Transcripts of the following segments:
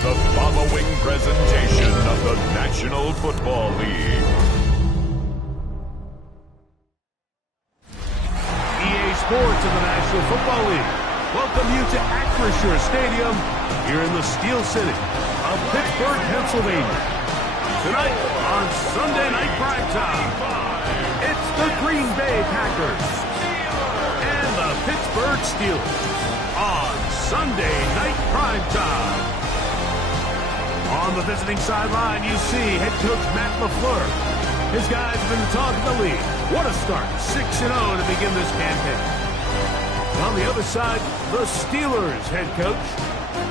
the following presentation of the National Football League. EA Sports and the National Football League welcome you to Acrisure Stadium here in the Steel City of Pittsburgh, Pennsylvania. Tonight on Sunday Night Primetime, it's the Green Bay Packers and the Pittsburgh Steelers on Sunday Night Primetime. On the visiting sideline, you see head coach Matt LaFleur. His guys have been the talk of the league. What a start, 6-0 to begin this campaign. On the other side, the Steelers head coach.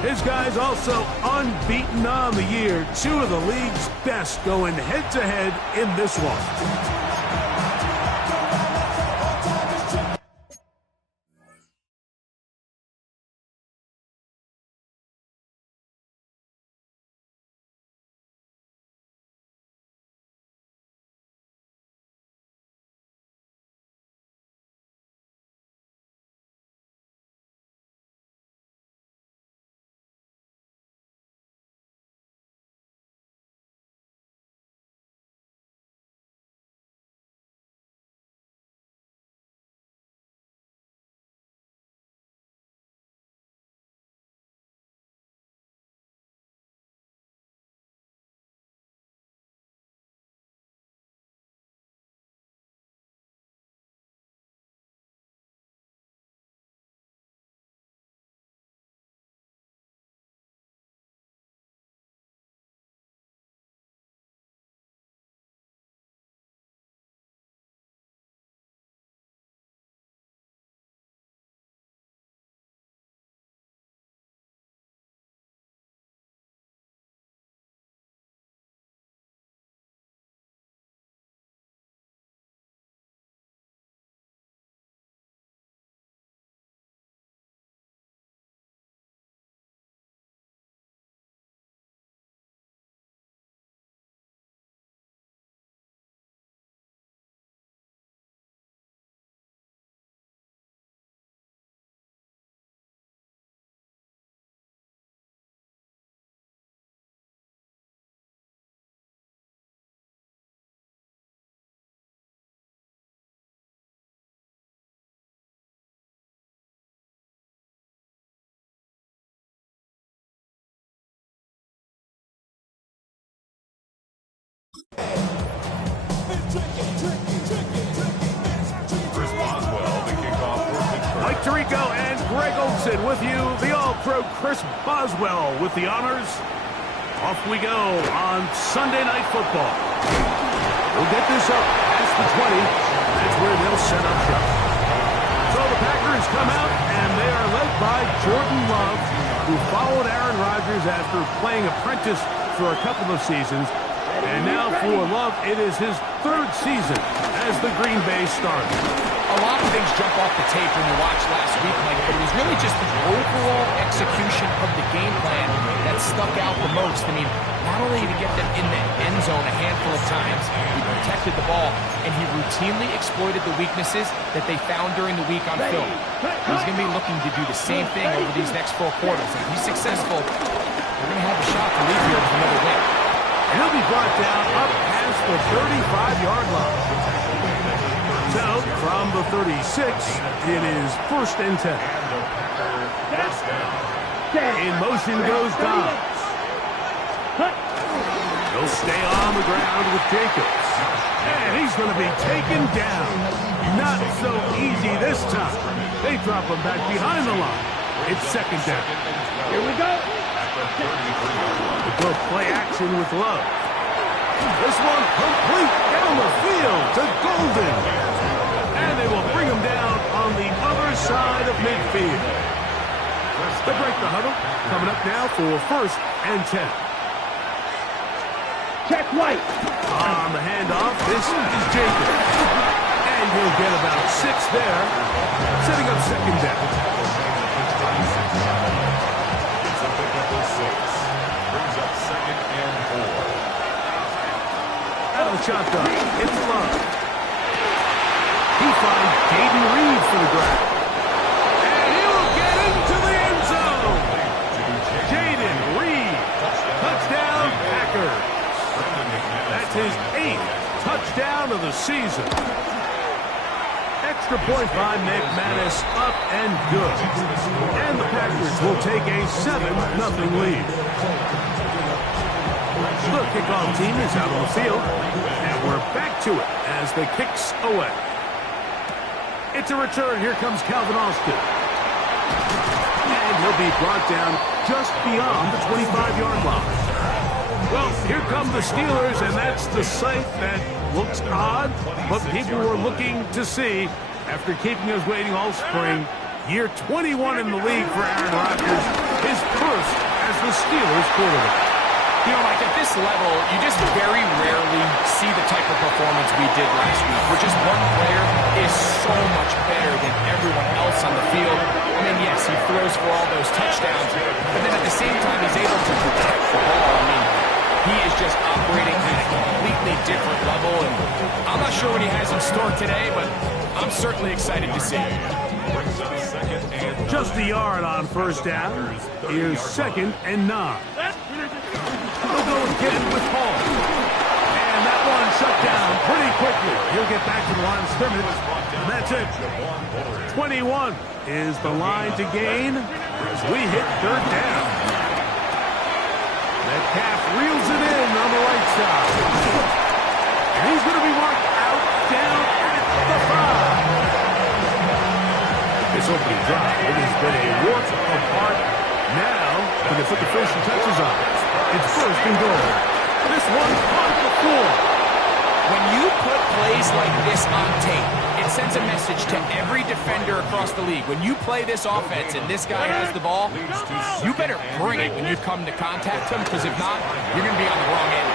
His guys also unbeaten on the year. Two of the league's best going head-to-head in this one. Chris Boswell, the kickoff for Pittsburgh. Mike Tirico and Greg Olson with you. The All-Pro Chris Boswell with the honors. Off we go on Sunday Night Football. We'll get this up past the 20. That's where they'll set up shop. So the Packers come out, and they are led by Jordan Love, who followed Aaron Rodgers after playing apprentice for a couple of seasons. And now for Love, it is his third season as the Green Bay starter. A lot of things jump off the tape when you watch last week, Mike, but it was really just the overall execution of the game plan that stuck out the most. I mean, not only did he get them in the end zone a handful of times, he protected the ball, and he routinely exploited the weaknesses that they found during the week on film. He's going to be looking to do the same thing over these next 4 quarters. If he's successful, they're going to have a shot to leave here with another win. And he'll be brought down up past the 35-yard line. So, from the 36, it is 1st and 10. In motion goes Dobbs. He'll stay on the ground with Jacobs. And he's going to be taken down. Not so easy this time. They drop him back behind the line. It's 2nd down. Here we go. We'll play action with Love. This one complete down the field to Golden. And they will bring him down on the other side of midfield. They break the huddle. Coming up now for 1st and 10. Check White. On the handoff, this is Jacobs. And he'll get about 6 there. Setting up 2nd down. Brings up 2nd and 4. Out of the shotgun, it's Love. He finds Jaden Reed for the grab. And he will get into the end zone. Jaden Reed of the season. Extra point by McManus, up and good. And the Packers will take a 7-0 lead. The kickoff team is out on the field, and we're back to it as the kicks away. It's a return. Here comes Calvin Austin. And he'll be brought down just beyond the 25-yard line. Well, here come the Steelers, and that's the sight that looks odd, but people were looking to see after keeping us waiting all spring. Year 21 in the league for Aaron Rodgers, his first as the Steelers quarterback. You know, Mike, at this level, you just very rarely see the type of performance we did last week, where just one player is so much better than everyone else on the field. I mean, yes, he throws for all those touchdowns, but then at the same time, he's able to protect the ball. I mean, he is just operating at a completely different level, and I'm not sure what he has in store today, but I'm certainly excited to see it. Just a yard on first down. Here's 2nd and 9. He'll go again with Hall. And that one shut down pretty quickly. He'll get back to the line of scrimmage. And that's it. 21 is the line to gain as we hit 3rd down. Metcalf reels it in on the right side. And he's going to be marked out down at the 5. This opening drive, it has been a work of art. Now, when they put the finishing touches on it, it's 1st and goal. This one's on the floor. When you put plays like this on tape, it sends a message to every defender across the league. When you play this offense and this guy has the ball, you better bring it when you come to contact him, because if not, you're going to be on the wrong end.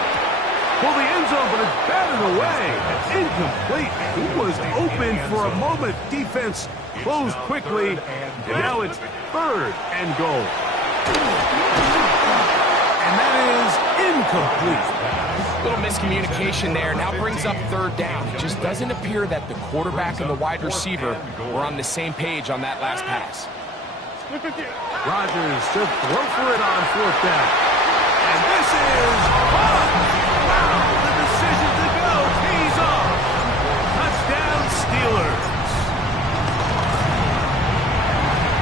Well, the end zone, but it's batted away. Incomplete. He was open for a moment. Defense closed quickly, and now it's 3rd and goal. And that is incomplete. A little miscommunication there. Now brings up 3rd down. It just doesn't appear that the quarterback and the wide receiver were on the same page on that last pass. Rodgers should throw for it on 4th down. And this is off. Wow, the decision to go. He's off. Touchdown, Steelers.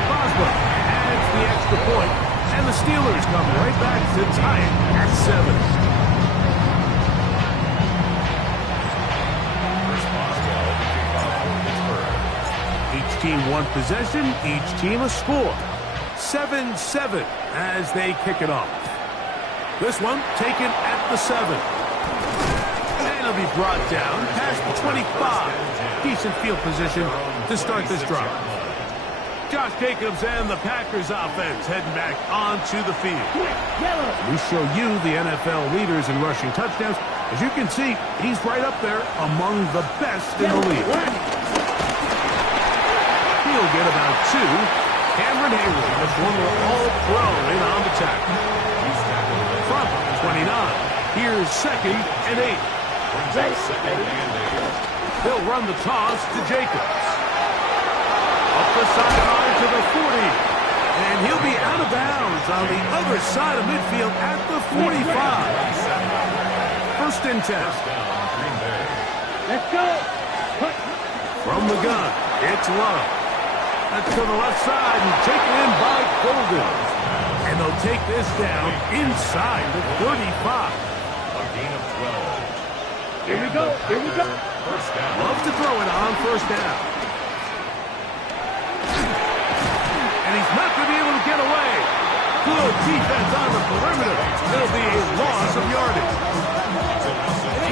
Boswell adds the extra point, and the Steelers come right back to tie it at 7. Each team one possession, each team a score. 7-7 as they kick it off. This one taken at the 7. And it'll be brought down past the 25. Decent field position to start this drive. Josh Jacobs and the Packers offense heading back onto the field. We show you the NFL leaders in rushing touchdowns. As you can see, he's right up there among the best in the league. He'll get about 2. Cameron Hayward, the former All-Pro, in on the tackle. From 29, here's 2nd and 8. He'll run the toss to Jacobs. Up the sideline to the 40. And he'll be out of bounds on the other side of midfield at the 45. 1st and 10. Let's go. From the gun, it's Love. That's to the left side and taken in by Golden. And they'll take this down inside the 35. A gain of 12. Here we go. Here we go. Loves to throw it on 1st down. And he's not going to be able to get away. Good defense on the perimeter. It'll be a loss of yardage.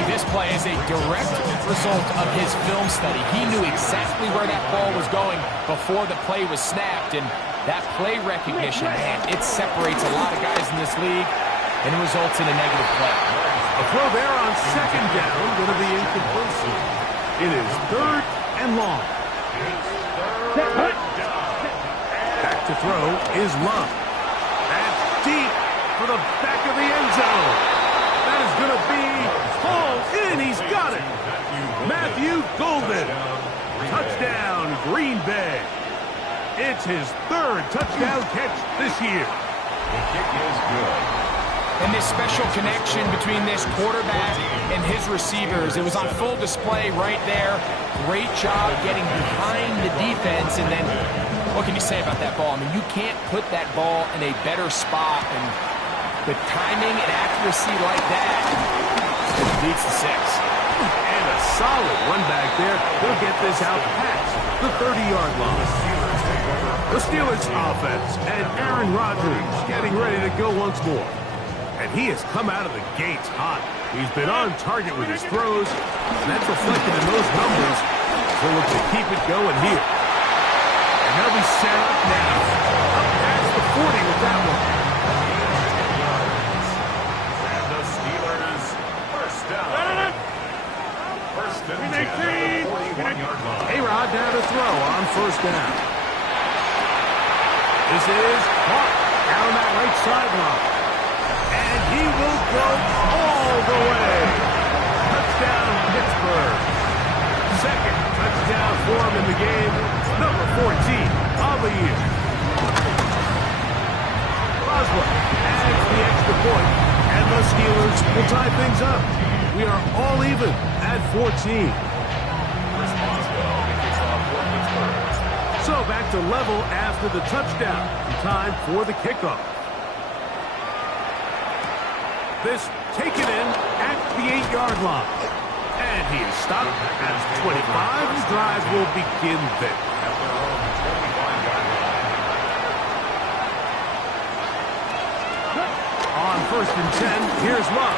This play is a direct result of his film study. He knew exactly where that ball was going before the play was snapped, and that play recognition, man, it separates a lot of guys in this league, and it results in a negative play. A throw there on 2nd down, going to be incomplete. It is 3rd and long. Back to throw is Love. That's deep for the back of the end zone. That is going to be hauled in. He's got it. Matthew Golden. Touchdown, Green Bay. It's his 3rd touchdown catch this year. The kick is good. And this special connection between this quarterback and his receivers, it was on full display right there. Great job getting behind the defense. And then, what can you say about that ball? I mean, you can't put that ball in a better spot. And the timing and accuracy like that leads to 6. And a solid run back there. He'll get this out past the 30-yard line. The Steelers offense and Aaron Rodgers getting ready to go once more. And he has come out of the gates hot. He's been on target with his throws, and that's reflected in those numbers. He'll look to keep it going here. And they'll be set up now. Up past the 40 with that one. And the Steelers first down. First and 10 at the 41-yard line. A-Rod down to throw on first down. This is caught down that right sideline. And he will go all the way. Touchdown, Pittsburgh. Second touchdown for him in the game. Number 14 on the year. Boswell adds the extra point, and the Steelers will tie things up. We are all even at 14. So back to level after the touchdown. Time for the kickoff. This taken in at the 8-yard line. And he is stopped at 25. The drive will begin there. On first and 10, here's Love.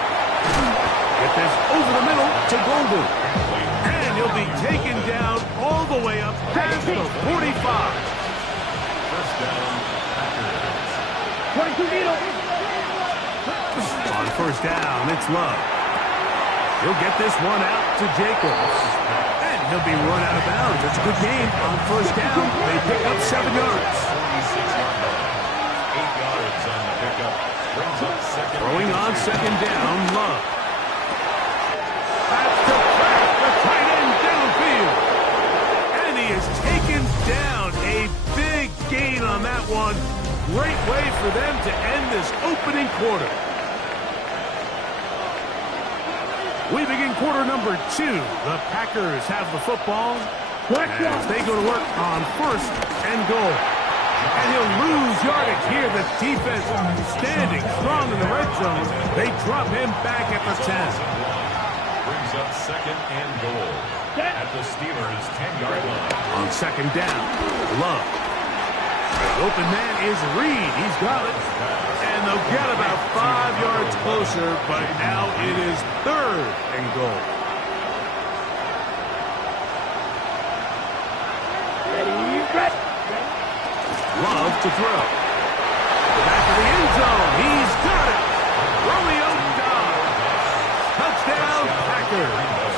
Get this over the middle to Golden. And he'll be taken down all the way up past the 45. First down, Packers. 22 Needle. On first down, it's Love. He'll get this one out to Jacobs. And he'll be run out of bounds. It's a good game on first down. They pick up 7 yards. 46-yard line. 8 yards on the pickup. Brings up second. Throwing on second down, Love. That's to crack the tight end downfield. And he is taken down. A big gain on that one. Great way for them to end this opening quarter. We begin quarter number 2. The Packers have the football as they go to work on first and goal. And he'll lose yardage here. The defense standing strong in the red zone. They drop him back at the 10. Brings up second and goal at the Steelers' 10-yard line. On second down, Love. The open man is Reed. He's got it. And they'll get about 5 yards closer, but now it is third and goal. Love to throw. Back to the end zone. He's got it. Romeo Doubs. Touchdown, Packers.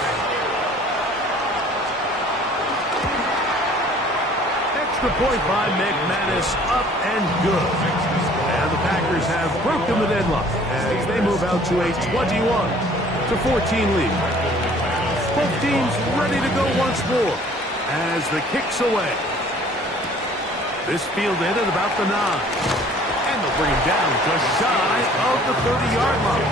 Extra point by McManus, up and good. And the Packers have broken the deadlock as they move out to a 21-14 lead. Both teams ready to go once more as the kick's away. This fielded at about the 9. And they'll bring him down just shy of the 30-yard line.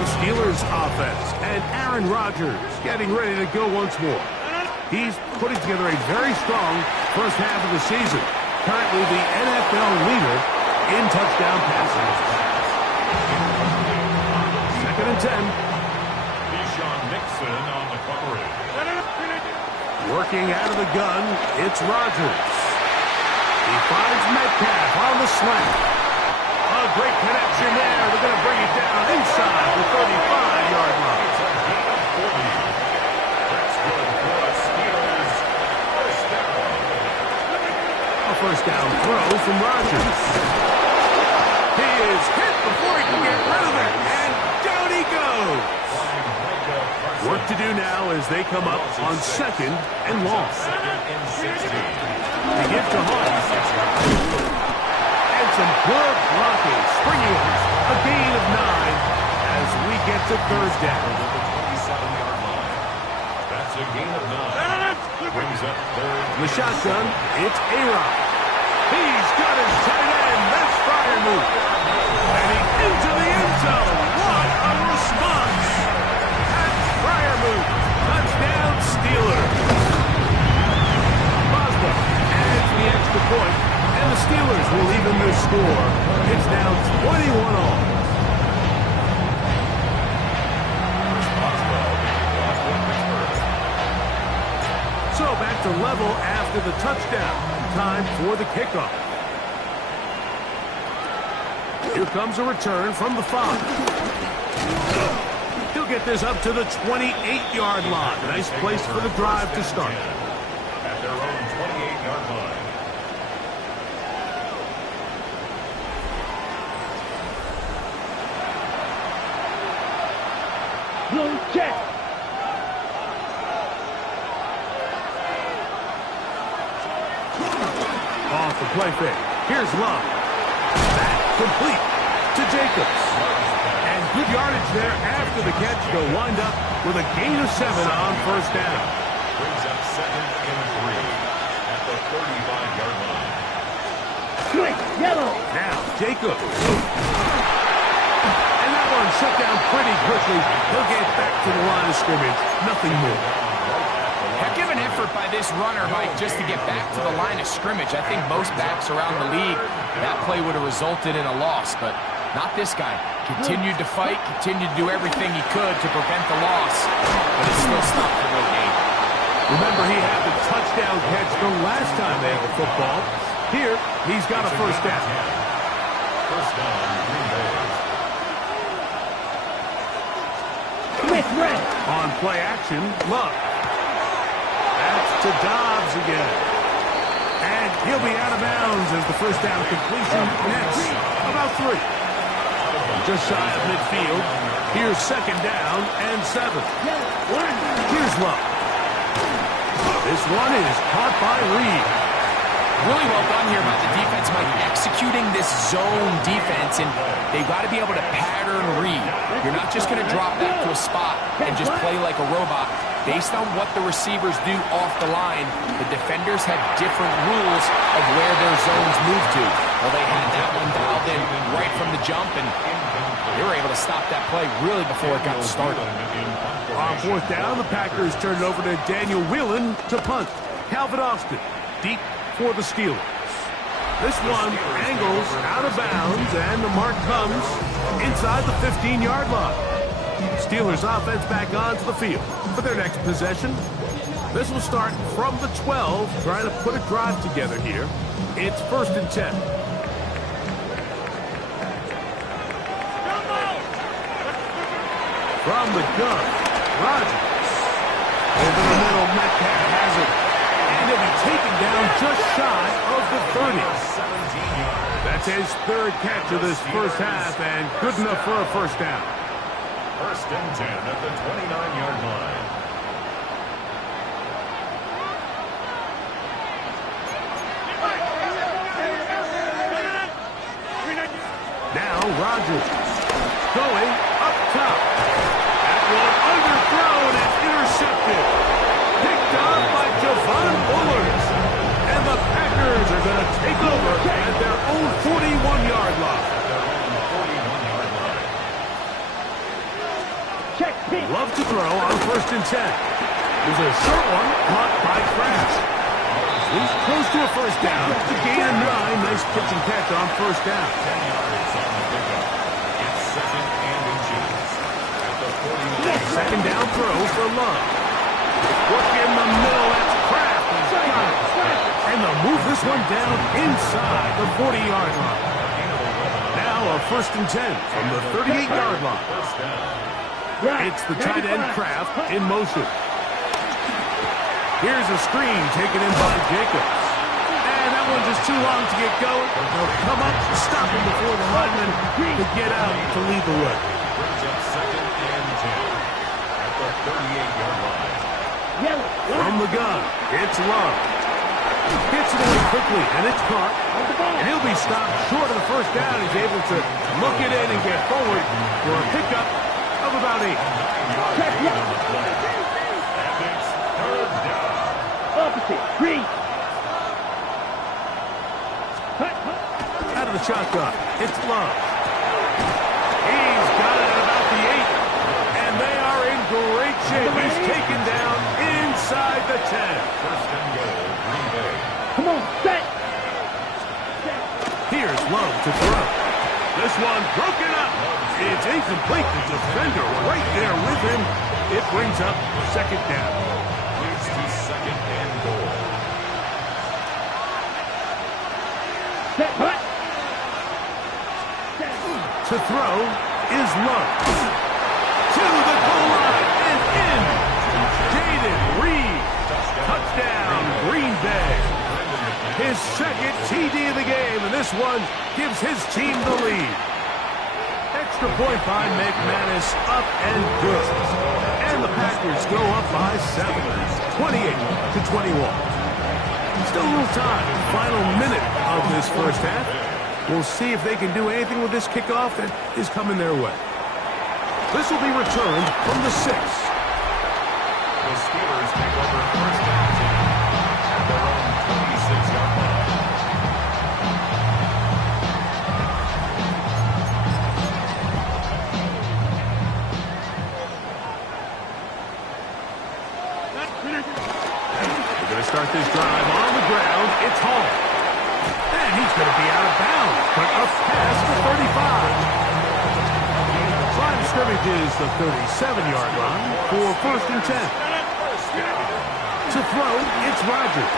The Steelers offense and Aaron Rodgers getting ready to go once more. He's putting together a very strong first half of the season. Currently the NFL leader in touchdown passes. Second and 10. Deshaun Nixon on the coverage. Working out of the gun, it's Rodgers. He finds Metcalf on the slant. A great connection there. They're going to bring it down inside the 35-yard line. That's good for the Steelers. First down. A first down throw from Rodgers. He is hit before he can get rid of it, and down he goes. Work to do now as they come up on second and long. Second and 16. To give to Hall. And some good blocking. Springing a gain of 9 as we get to third down. The 27-yard line. That's a gain of 9. Brings up third. The shotgun, it's A-Rod. He's got his tight end. That's fire move. And he's into the end zone. What a response. Pat Freiermuth. Touchdown, Steelers. Boswell adds the extra point, and the Steelers will even their score. It's now 21 all. So back to level after the touchdown. Time for the kickoff. Here comes a return from the 5. He'll get this up to the 28-yard line. Nice place for the drive to start. At their own 28-yard line. Blue check. Off the play fake. Here's Love. That complete to Jacobs. And good yardage there after the catch. They'll wind up with a gain of 7 on first down. Brings up 2nd and 3 at the 35-yard line. Quick, yellow. Now, Jacobs. And that one shut down pretty quickly. He'll get back to the line of scrimmage. Nothing more. Heck of an effort by this runner, Mike, just to get back to the line of scrimmage. I think most backs around the league, that play would have resulted in a loss, but not this guy. Continued to fight, continued to do everything he could to prevent the loss, but it still stopped for no gain. Remember, he had the touchdown catch the last time they had the football. Here, he's got a first down. First down, Green Bay. Quick, red. On play action, Love. That's to Dobbs again. And he'll be out of bounds as the first down completion nets about 3. Just shy of midfield. Here's second down and 7. Here's Love. This one is caught by Reed. Really well done here by the defense, Mike, executing this zone defense, and they've got to be able to pattern read. You're not just going to drop back to a spot and just play like a robot. Based on what the receivers do off the line, the defenders have different rules of where their zones move to. Well, they had that one dialed in right from the jump, and they were able to stop that play really before it got started. On fourth down, the Packers turn it over to Daniel Whelan to punt. Calvin Austin, deep for the Steelers. This one angles out of bounds, and the mark comes inside the 15-yard line. Steelers offense back onto the field for their next possession. This will start from the 12, trying to put a drive together here. It's 1st and 10. From the gun, Rodgers. Over the middle, Metcalf has it. And he'll be taken down just shy of the 30. That's his 3rd catch of this first half, and good enough for a first down. 1st and 10 at the 29-yard line. Now Rodgers going up top. That one underthrown and intercepted. Picked up by Javon Bullard. And the Packers are going to take over at their own 41-yard line. Check, Pete. Love to throw on 1st and 10. There's a short one caught by Kraft. He's close to a first down. To gain a 9. Nice pitch and catch on first down. 10 yards on the pickup. It's 2nd and inches at the 49. Second down throw for Love. Look in the middle. That's Kraft. He's got it. And they'll move this one down inside the 40-yard line. Now a 1st and 10 from the 38-yard line. First down. It's the tight end Kraft in motion. Here's a screen taken in by Jacobs. And that one just too long to get going. They'll come up, stop him before the lineman to get out to lead the way. Brings up 2nd and 10 at the 38-yard line. From the gun, it's Love. Gets it away quickly, and it's caught. And he'll be stopped short of the first down. He's able to look it in and get forward for a pickup of about 8. And it's 3rd down. Opposite, green. Out of the shotgun, it's Love. He's got it at about the 8. And they are in great shape. He's taken down inside the 10. First and goal, Green Bay. Come on, set. Here's Love to throw. This one broken up. It's incomplete. The defender right there with him. It brings up second down. Moves to second and goal. Set, hut. To throw is Love. To the goal line and in. Jaden Reed. Touchdown, Green Bay. His second TD of the game, and this one gives his team the lead. Extra point by McManus, up and good. And the Packers go up by 7, 28-21. Still a little time, final minute of this first half. We'll see if they can do anything with this kickoff that is coming their way. This will be returned from the 6. The Steelers take over first and 10 at their own 26-yard line. We're going to start this drive on the ground. It's Hall. And he's going to be out of bounds, but up past the 35. Line of scrimmage is the 37-yard line for first and 10. To throw, it's Rodgers.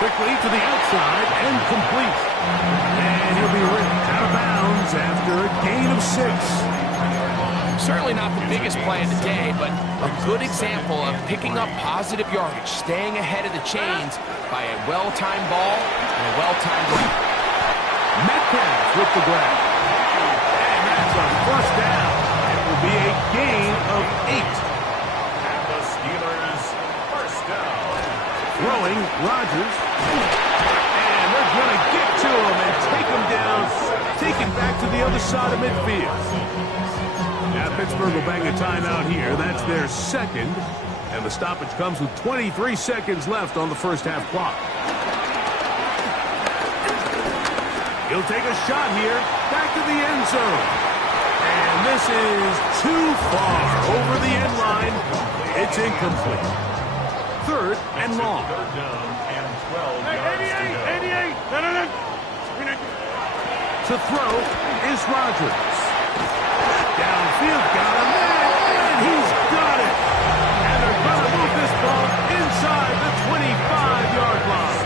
Quickly to the outside and complete. And he'll be ripped out of bounds after a gain of 6. Certainly not the biggest play of the day, but a good example of picking up positive yardage, staying ahead of the chains by a well-timed ball and a well-timed route. Metcalf with the grab. And that's a first down. It will be a gain of 8. And the Steelers first down. Throwing Rodgers. And they're going to get to him and take him down. Take it back to the other side of midfield. Now Pittsburgh will bang a timeout here. That's their second. And the stoppage comes with 23 seconds left on the first half clock. He'll take a shot here. Back to the end zone. And this is too far over the end line. It's incomplete. Third and long. Third down and 12 yards to go. To throw is Rodgers. Downfield, got him, and he's got it. And they're going to move this ball inside the 25-yard line.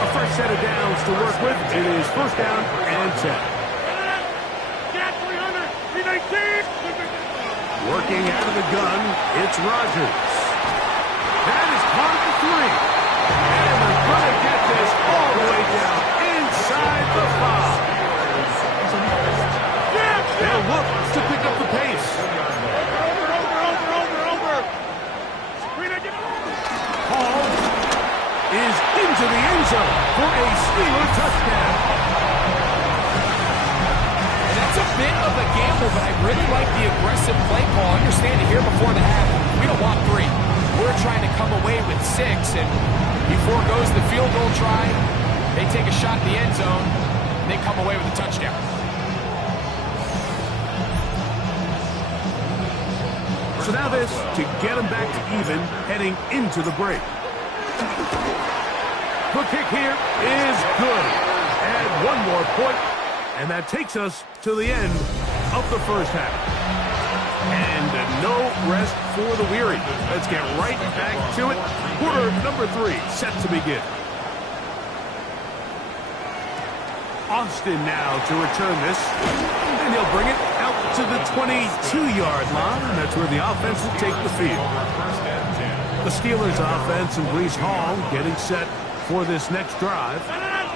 A fresh set of downs to work with. It is first down and 10. Working out of the gun, it's Rodgers. That is caught at the 3. And they're going to get this all the way down inside the 5. They'll look to pick up the pace. Hall is into the end zone for a Steeler touchdown. And that's a bit of a gamble, but I really like the aggressive play call. Understand it here before the half. We don't want 3. We're trying to come away with 6, and he foregoes the field goal try. They take a shot in the end zone, and they come away with a touchdown. So now this to get them back to even heading into the break. The kick here is good. Add one more point, and that takes us to the end of the first half. And no rest for the weary. Let's get right back to it. Quarter number 3 set to begin. Austin now to return this. And he'll bring it out to the 22-yard line. And that's where the offense will take the field. The Steelers offense and Breece Hall getting set for this next drive.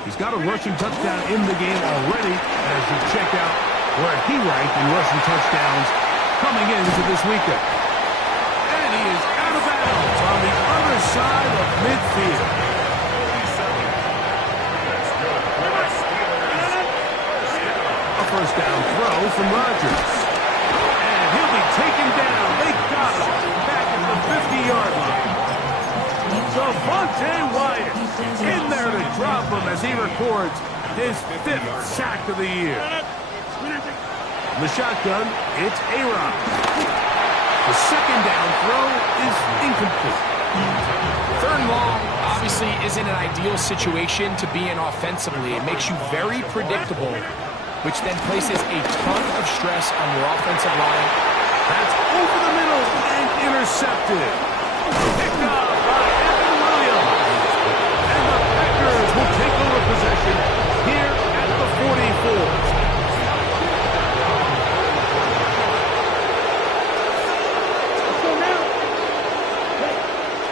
He's got a rushing touchdown in the game already as you check out where he ranked in rushing touchdowns coming into this weekend. And he is out of bounds on the other side of midfield. A first down throw from Rodgers. And he'll be taken down. They got him back at the 50-yard line. Devontae Wyatt in there to drop him as he records his 5th sack of the year. From the shotgun, it's A-Rod. The second down throw is incomplete. 3rd and long obviously isn't an ideal situation to be in offensively. It makes you very predictable, which then places a ton of stress on your offensive line. That's over the middle and intercepted. Picked up by Evan Williams. And the Packers will take over possession here at the 44.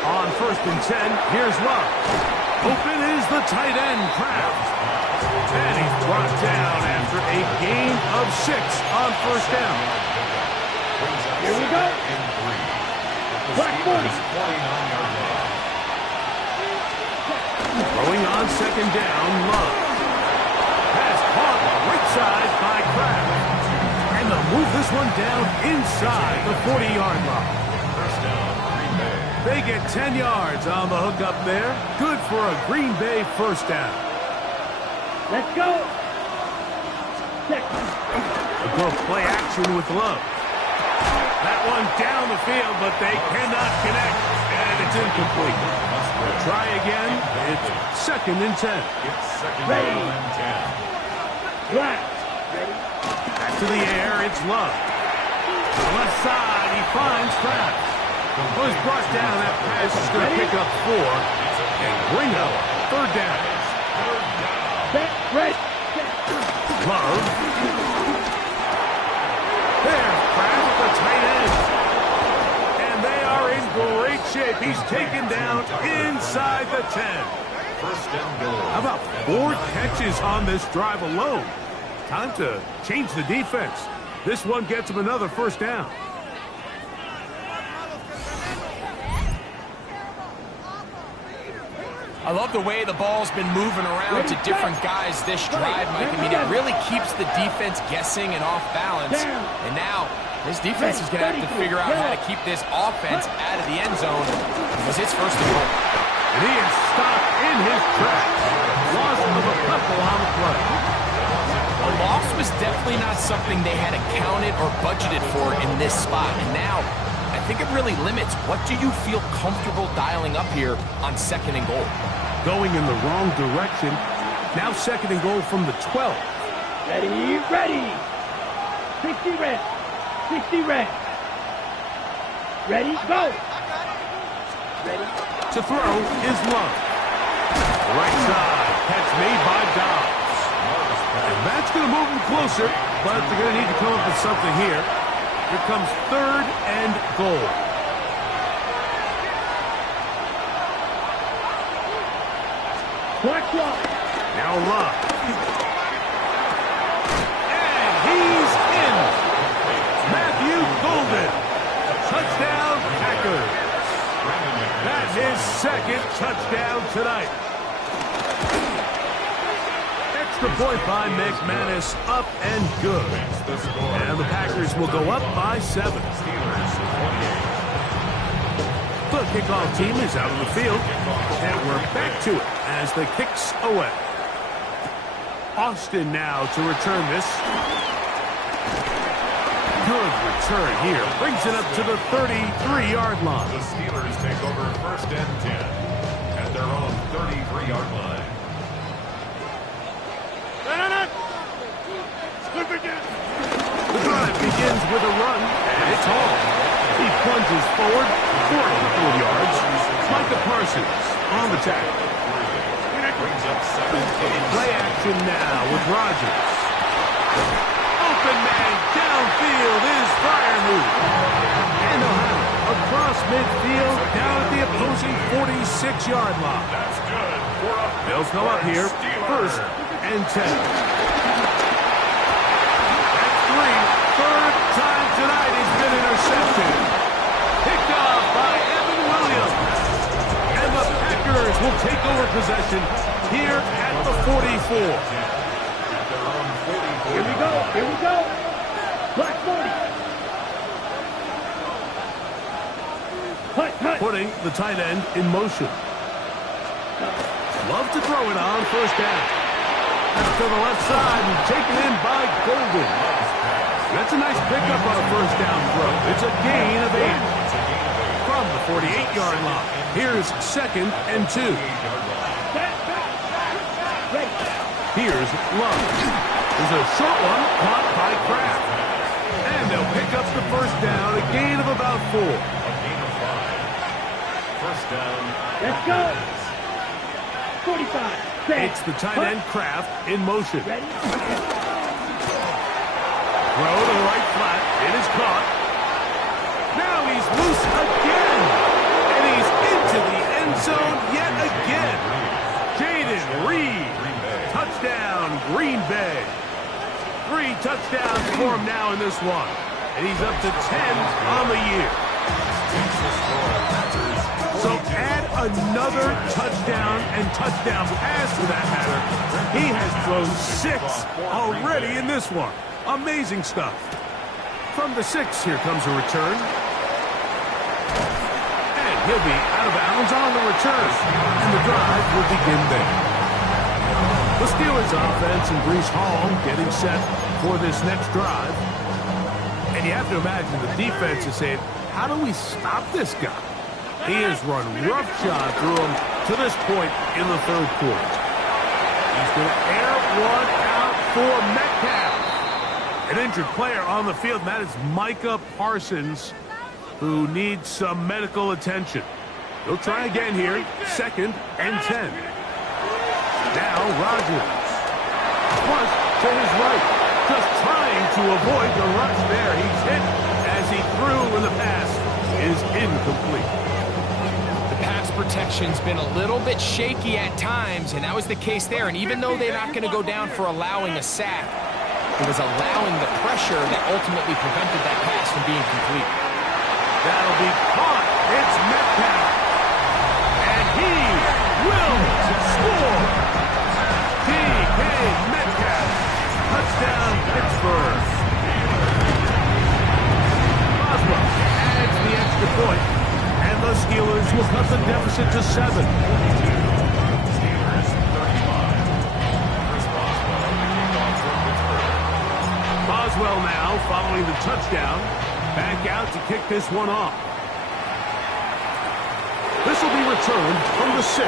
On 1st and 10, here's Love. Open is the tight end, Kraft. And he's brought down after a gain of 6 on 1st down. Here we go. Black 40. Throwing on 2nd down, Love. Pass caught right side by Kraft. And they'll move this one down inside the 40-yard line. They get 10 yards on the hook up there. Good for a Green Bay 1st down. Let's go. A good play action with Love. That one down the field, but they cannot connect, and it's incomplete. Try again. It's 2nd and 10. Ready. Black. Ready. Back to the air, it's Love. To the left side, he finds Kraft. Well, he's brought down. That pass is going to pick up 4 and bring up 3rd down. Set. Ready. Love. There's Kraft, the tight end. And they are in great shape. He's taken down inside the 10. How about 4 catches on this drive alone? Time to change the defense. This one gets him another 1st down. I love the way the ball's been moving around to different guys this drive, Mike. I mean, it really keeps the defense guessing and off balance. And now, this defense is going to have to figure out how to keep this offense out of the end zone because it's 1st and goal. And he is stopped in his tracks. Loss of a couple on the play. A loss was definitely not something they had accounted or budgeted for in this spot. And now, I think it really limits what do you feel comfortable dialing up here on 2nd and goal. Going in the wrong direction. Now 2nd and goal from the 12. Ready. Ready. 60 red. 60 red. Ready. Go. Ready. To throw is Love. Right side. Catch made by Dobbs. And that's going to move him closer, but they're going to need to come up with something here. Here comes 3rd and goal. Black clock. Now Love. And he's in. Matthew Golden. Touchdown, Packers. That's his 2nd touchdown tonight. Extra point by McManus, up and good. And the Packers will go up by 7. The kickoff team is out on the field, and we're back to it as the kicks away. Austin now to return this. Good return here. Brings it up to the 33-yard line. The Steelers take over 1st and 10 at their own 33-yard line. The drive begins with a run, and it's all. He plunges forward for a couple of yards. Micah Parsons on the tackle. Brings up 17. Play action now with Rodgers. Open man downfield is Freiermuth. And they'll have it across midfield down at the opposing 46-yard line. That's good for a They'll come up here, 1st and 10. 3rd time tonight he's been intercepted. Picked off by Evan Williams. And the Packers will take over possession here at the 44. Here we go. Here we go. Black 40. Hut. Putting the tight end in motion. Love to throw it on 1st down. To the left side and taken in by Golden. That's a nice pickup on a first down throw. It's a gain of 8 from the 48-yard line. Here's 2nd and 2. Here's Love. There's a short one caught by Kraft. And they'll pick up the first down, a gain of about 4. A gain of 5. First down. Let's go. 45. It's the tight end Kraft in motion. Ready? Throw to the right flat. It is caught. Now he's loose again. And he's into the end zone yet again. Jaden Reed. Touchdown, Green Bay. 3 touchdowns for him now in this one. And he's up to 10 on the year. So add another touchdown and touchdown pass for that matter. He has thrown 6 already in this one. Amazing stuff. From the 6, here comes a return. And he'll be out of bounds on the return. And the drive will begin there. The Steelers offense and Breece Hall getting set for this next drive. And you have to imagine the defense is saying, how do we stop this guy? He has run roughshod through him to this point in the 3rd quarter. He's going to air one out for Metcalf. An injured player on the field, and that is Micah Parsons, who needs some medical attention. He'll try again here, 2nd and 10. Now Rodgers. Flush to his right. Just trying to avoid the rush there. He's hit as he threw when the pass is incomplete. The pass protection's been a little bit shaky at times, and that was the case there. And even though they're not going to go down for allowing a sack, it was allowing the pressure that ultimately prevented that pass from being complete. That'll be caught. It's Metcalf. And he will score. DK Metcalf. Touchdown, Pittsburgh. Boswell adds the extra point, and the Steelers will cut the deficit to 7. Steelers 35. Chris Boswell now following the touchdown. Back out to kick this one off. This will be returned from the 6.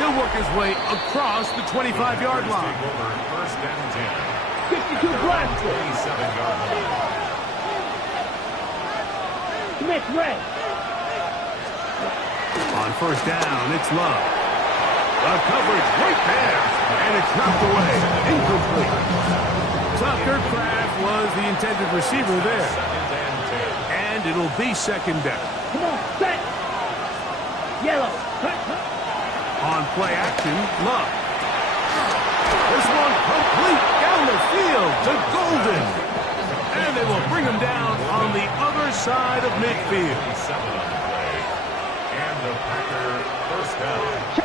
He'll work his way across the 25-yard line. First and 10. 52 blast. 27-yard line. Smith red. On first down, it's Love. The coverage right there, and it's knocked away. Incomplete. Tucker Kraft was the intended receiver there. And it'll be 2nd down. Come on, set. Yellow. Cut. On play action, Love. This one complete down the field to Golden. And they will bring him down on the other side of midfield. 7 on the play. And the Packer first down.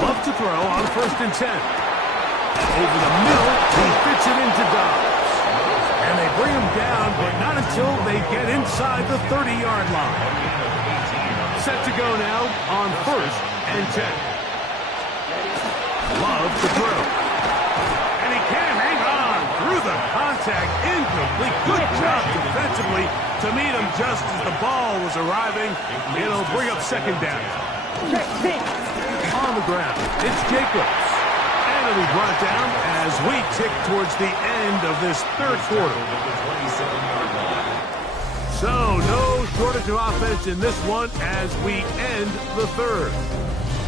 Love to throw on 1st and 10. Over the middle, he fits it into Dobbs. And they bring him down, but not until they get inside the 30-yard line. Set to go now on 1st and 10. Love to throw. And he can't hang on through the contact. Incomplete. Good job defensively to meet him just as the ball was arriving. It'll bring up 2nd down. On the ground, it's Jacobs. And it'll be brought down as we tick towards the end of this 3rd quarter. So, no shortage of offense in this one as we end the 3rd.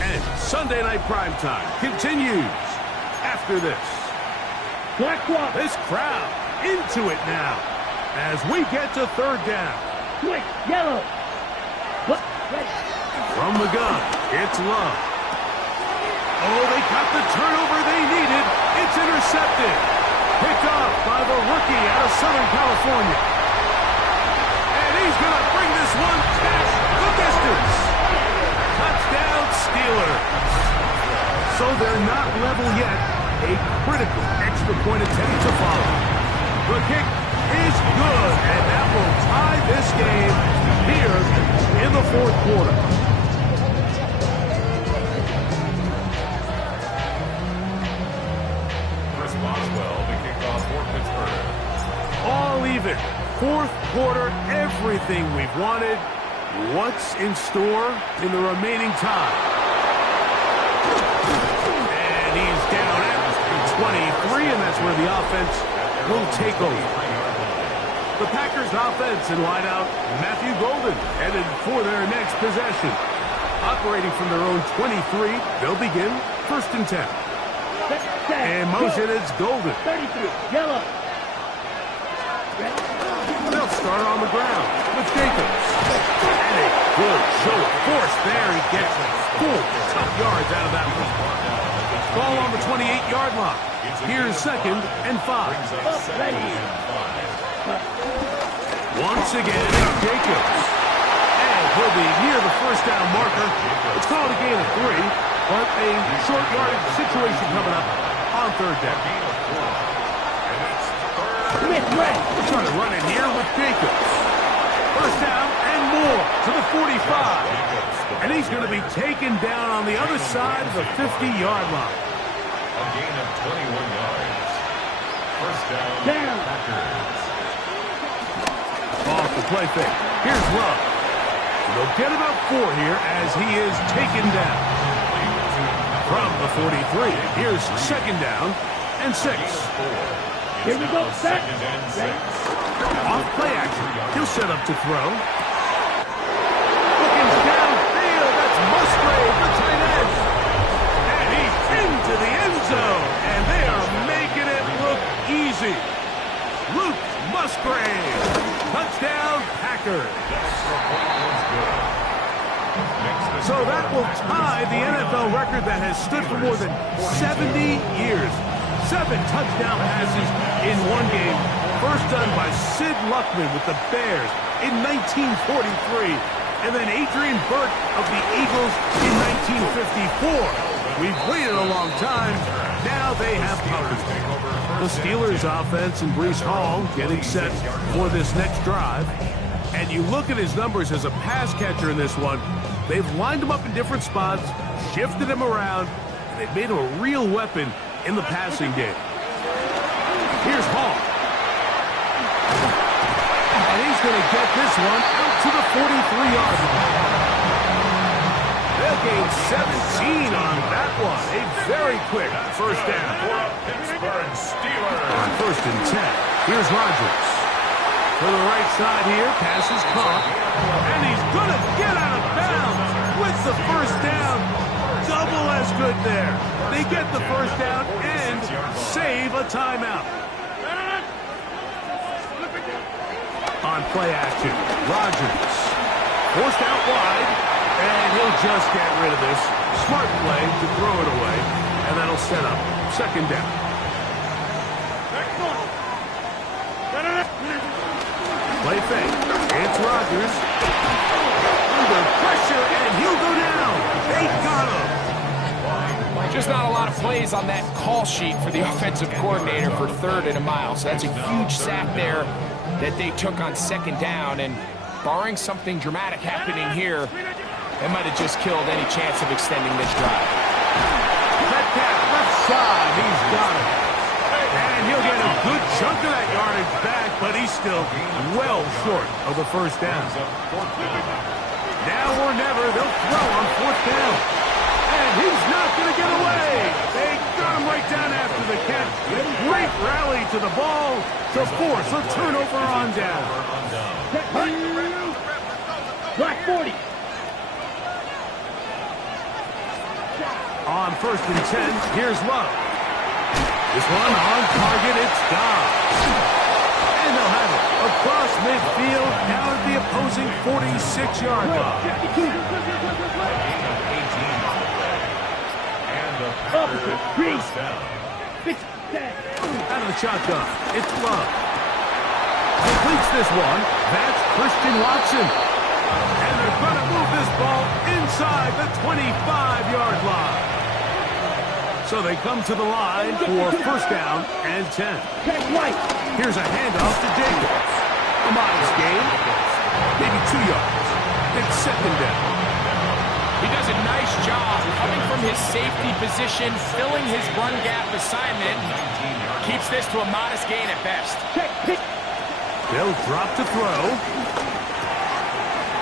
And Sunday Night Primetime continues after this. This crowd into it now as we get to 3rd down. Quick, yellow. From the gun, it's Love. Oh, they got the turnover they needed. It's intercepted. Picked off by the rookie out of Southern California. And he's going to bring this one past the distance. Touchdown, Steelers. So they're not level yet. A critical extra point attempt to follow. The kick is good, and that will tie this game here in the fourth quarter. Chris Boswell to kick off for Pittsburgh. All even. Fourth quarter, everything we've wanted. What's in store in the remaining time? And he's down at 23, and that's where the offense will take over. The Packers offense in wideout, Matthew Golden, headed for their next possession. Operating from their own 23, they'll begin 1st and 10. In motion, it's Golden. 33, yellow. They'll start on the ground with Jacobs. And a good show of force there. He gets 4 tough yards out of that one. Ball on the 28-yard line. Here's 2nd and 5. Once again, Jacobs. And he'll be near the 1st down marker. It's called a gain of 3, but a short yardage situation coming up on 3rd down. We're trying to run in here with Jacobs. 1st down and more to the 45. And he's going to be taken down on the other side of the 50-yard line. A gain of 21 yards. 1st down, Packers. Off the play fake. Here's Love. They'll get about 4 here as he is taken down. From the 43, here's 2nd down and 6. Here we go, set. Off play action. He'll set up to throw. Looking downfield. That's Musgrave, the tight end. And he's into the end zone. And they are making it look easy. Luke Musgrave. Touchdown, Packers. So that will tie the NFL record that has stood for more than 70 years. 7 touchdown passes in one game. First done by Sid Luckman with the Bears in 1943. And then Adrian Burke of the Eagles in 1954. We've waited a long time. Now they have covered. The Steelers offense and Breece Hall getting set for this next drive. And you look at his numbers as a pass catcher in this one. They've lined him up in different spots, shifted him around, and they've made him a real weapon in the passing game. Here's Hall. And he's going to get this one out to the 43-yard line. They'll gain 17 on that one. A very quick 1st down. Pittsburgh Steelers. On 1st and 10, here's Rodgers. To the right side here, pass is caught. And he's going to get out of bounds with the 1st down. Double as good there. They get the 1st down and save a timeout. On play action, Rodgers. Forced out wide, and he'll just get rid of this. Smart play to throw it away, and that'll set up 2nd down. Play fake. It's Rodgers. Under pressure, and he'll go down. They got him. Just not a lot of plays on that call sheet for the offensive coordinator for 3rd and a mile. So that's a huge sack there that they took on 2nd down. And barring something dramatic happening here, they might have just killed any chance of extending this drive. Metcalf left side. He's got it. And he'll get a good chunk of that yardage back, but he's still well short of the 1st down. Now or never, they'll throw on 4th down. And he's not going to get away. They got him right down after the catch. Great rally to the ball to force a turnover on down. Black 40. On 1st and 10, here's Love. This one on target, it's Dobbs. And they'll have it across midfield, down at the opposing 46-yard line. Out of the shotgun, it's Love. Completes this one. That's Christian Watson. And they're going to move this ball inside the 25-yard line. So they come to the line for 1st down and 10. Here's a handoff to Jacobs. A modest gain, maybe 2 yards. It's second down. He does a nice job coming from his safety position, filling his run gap assignment. Keeps this to a modest gain at best. They'll drop to throw.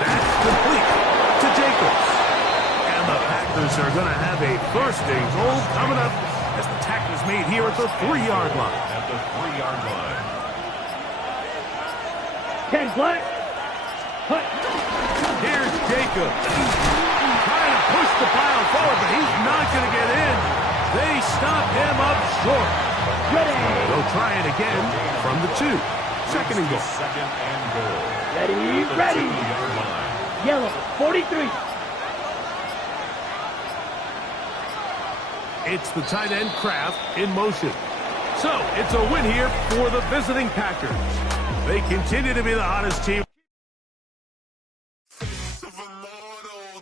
That's complete to Jacobs. And the Packers are going to have a first and goal coming up as the tackle is made here at the 3-yard line. At the 3-yard line. 10 black. Hut. Here's Jacobs. Trying to push the pile forward, but he's not going to get in. They stop him up short. Ready. They'll try it again from the 2. Second and goal. Second and goal. Ready, The ready. 2-yard line. Yellow, 43. It's the tight end Kraft in motion. So it's a win here for the visiting Packers. They continue to be the hottest team.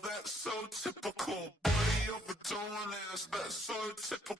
That's so typical. Body of a that's so typical.